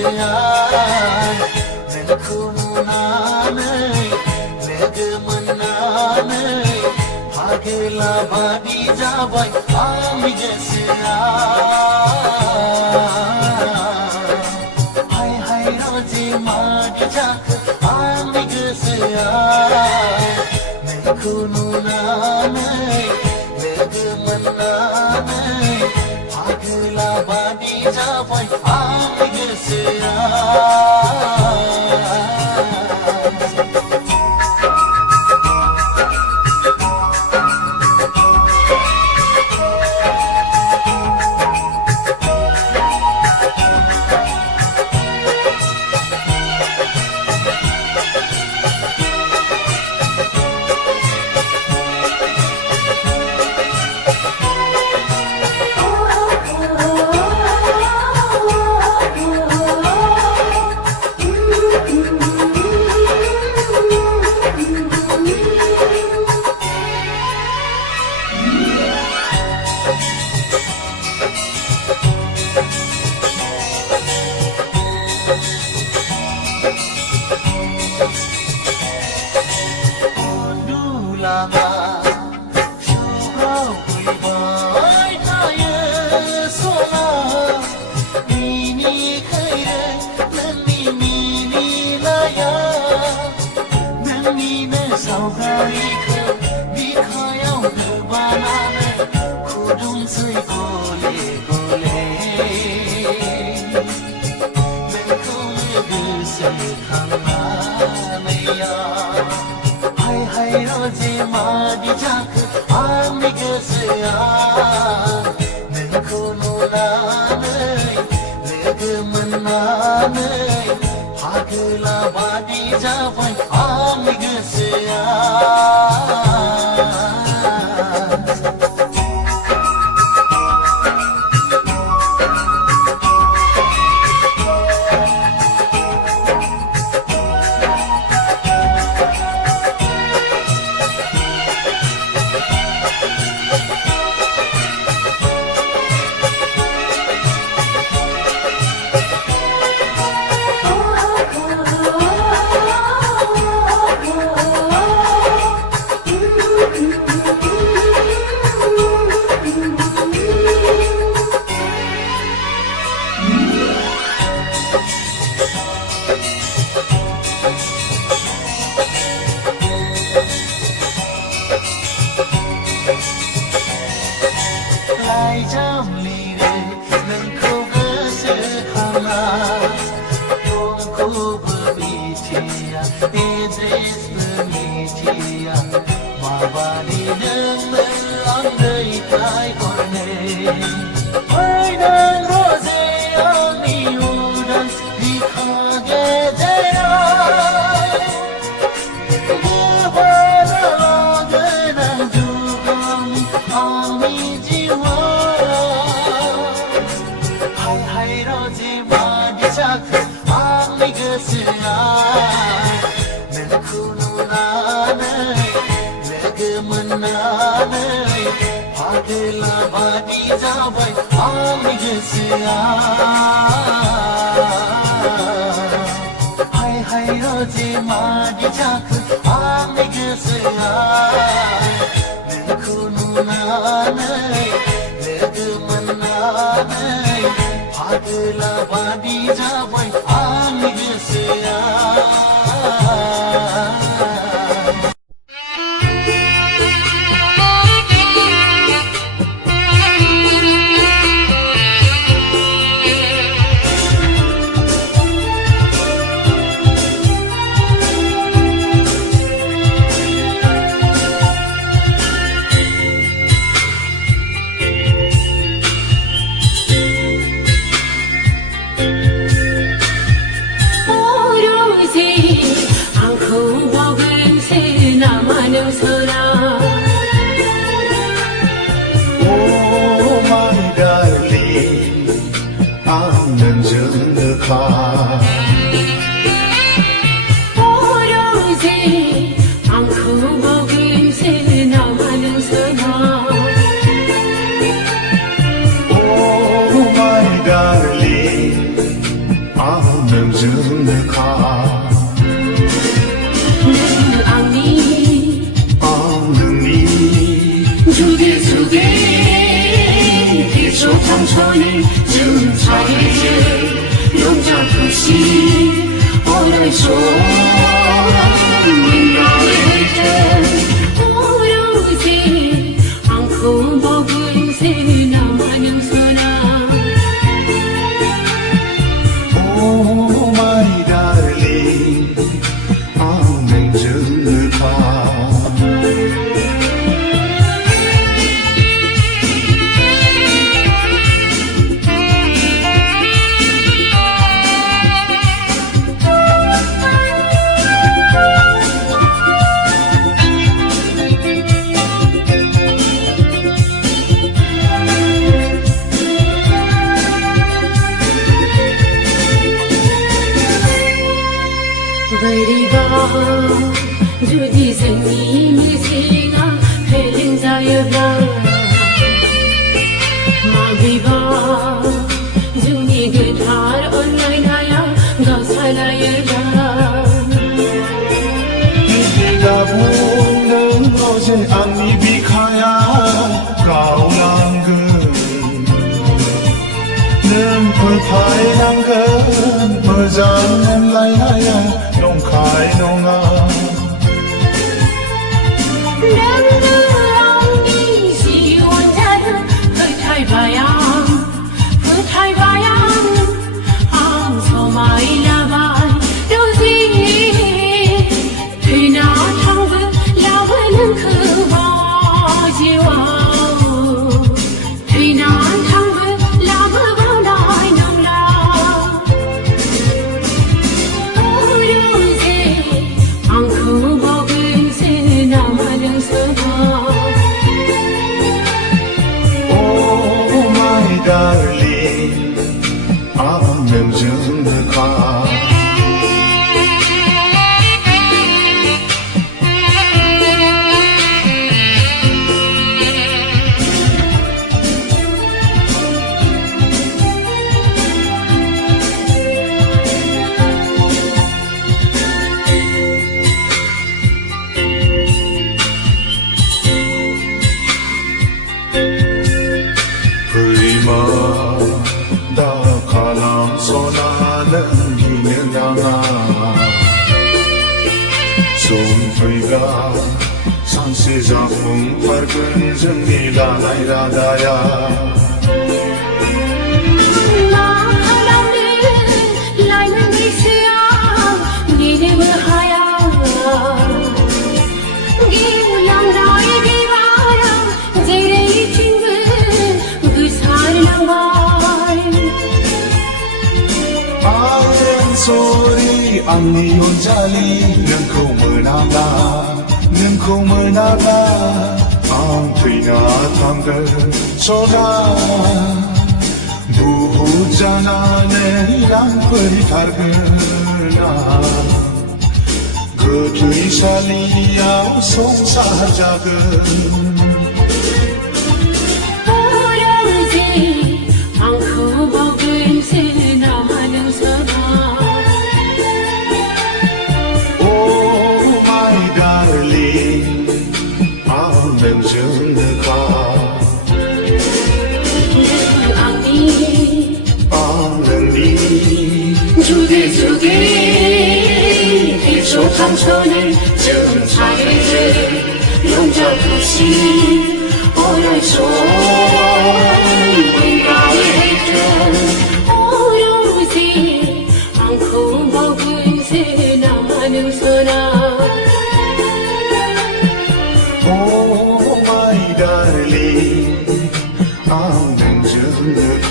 गोसोआय नोंखौ नुनानै लोगो मोननानै फागोला बादि जाबाय आंनि गोसोआ हाय हाय रजे मादि जाखो आंनि गोसोआ नोंखौ नुनानै लोगो मोननानै फागोला बादि जाबाय आंनि गोसोआ फागोला बादि जाबाय आंनि गोसोआ फागोला बादि जाबाय आंनि गोसोआ हाय हाय रजे मादि जाखो आंनि गोसोआ नोंखौ नुनानै लोगो मोननानै फागोला बादि जाबाय आंनि गोसोआ 주게 비초 당천이 좀 잘해줘 용접없이 오늘 좋은 나의 때 오로지 않고 먹은 새나 마냥 선아 Oh my darling 안맹정을 봐 Beriba Judi Seni Misina Feeling Zayabra Magiba Juni Guitar Online Haya Gasala Yabra 네가 보는 어제 안니 비카야 가오랑근 눈풀파이랑근 머장는 라이나야 농카이 농아 랑랑이 시원자는 흩어봐야 암소마일라바이 로지 되나 당분 라브는 그와지와 되나 당분 라브가 나이 넘라 오로지 않고 먹은 새나 마냥 서봐 Oh my darling 안맹정을 봐 프리마 다 가람 소나는 기능나가 손프리가 산세자풍 밝은 정리가 나이라다야 나하라는 라이는 미스야 니네 뭐하야 기울랑 나의 기와라 제레이 친구 그 사랑과 아는 소리 안니 혼자리 능콩을 나가 안트이나 당근 소나 무자나 내랑 përi 달그나 그 뒤살이야 송사작은 오로지 않고 먹은 새나 마냥 서봐 Oh my darling 안맹정을 봐 안능니 주게 비초 당천을 좀 잘해줘 용접없이 오늘 좋은 나의 때 오로지 않고 먹은 새나 마냥 서나 Oh my darling 안맹정을 봐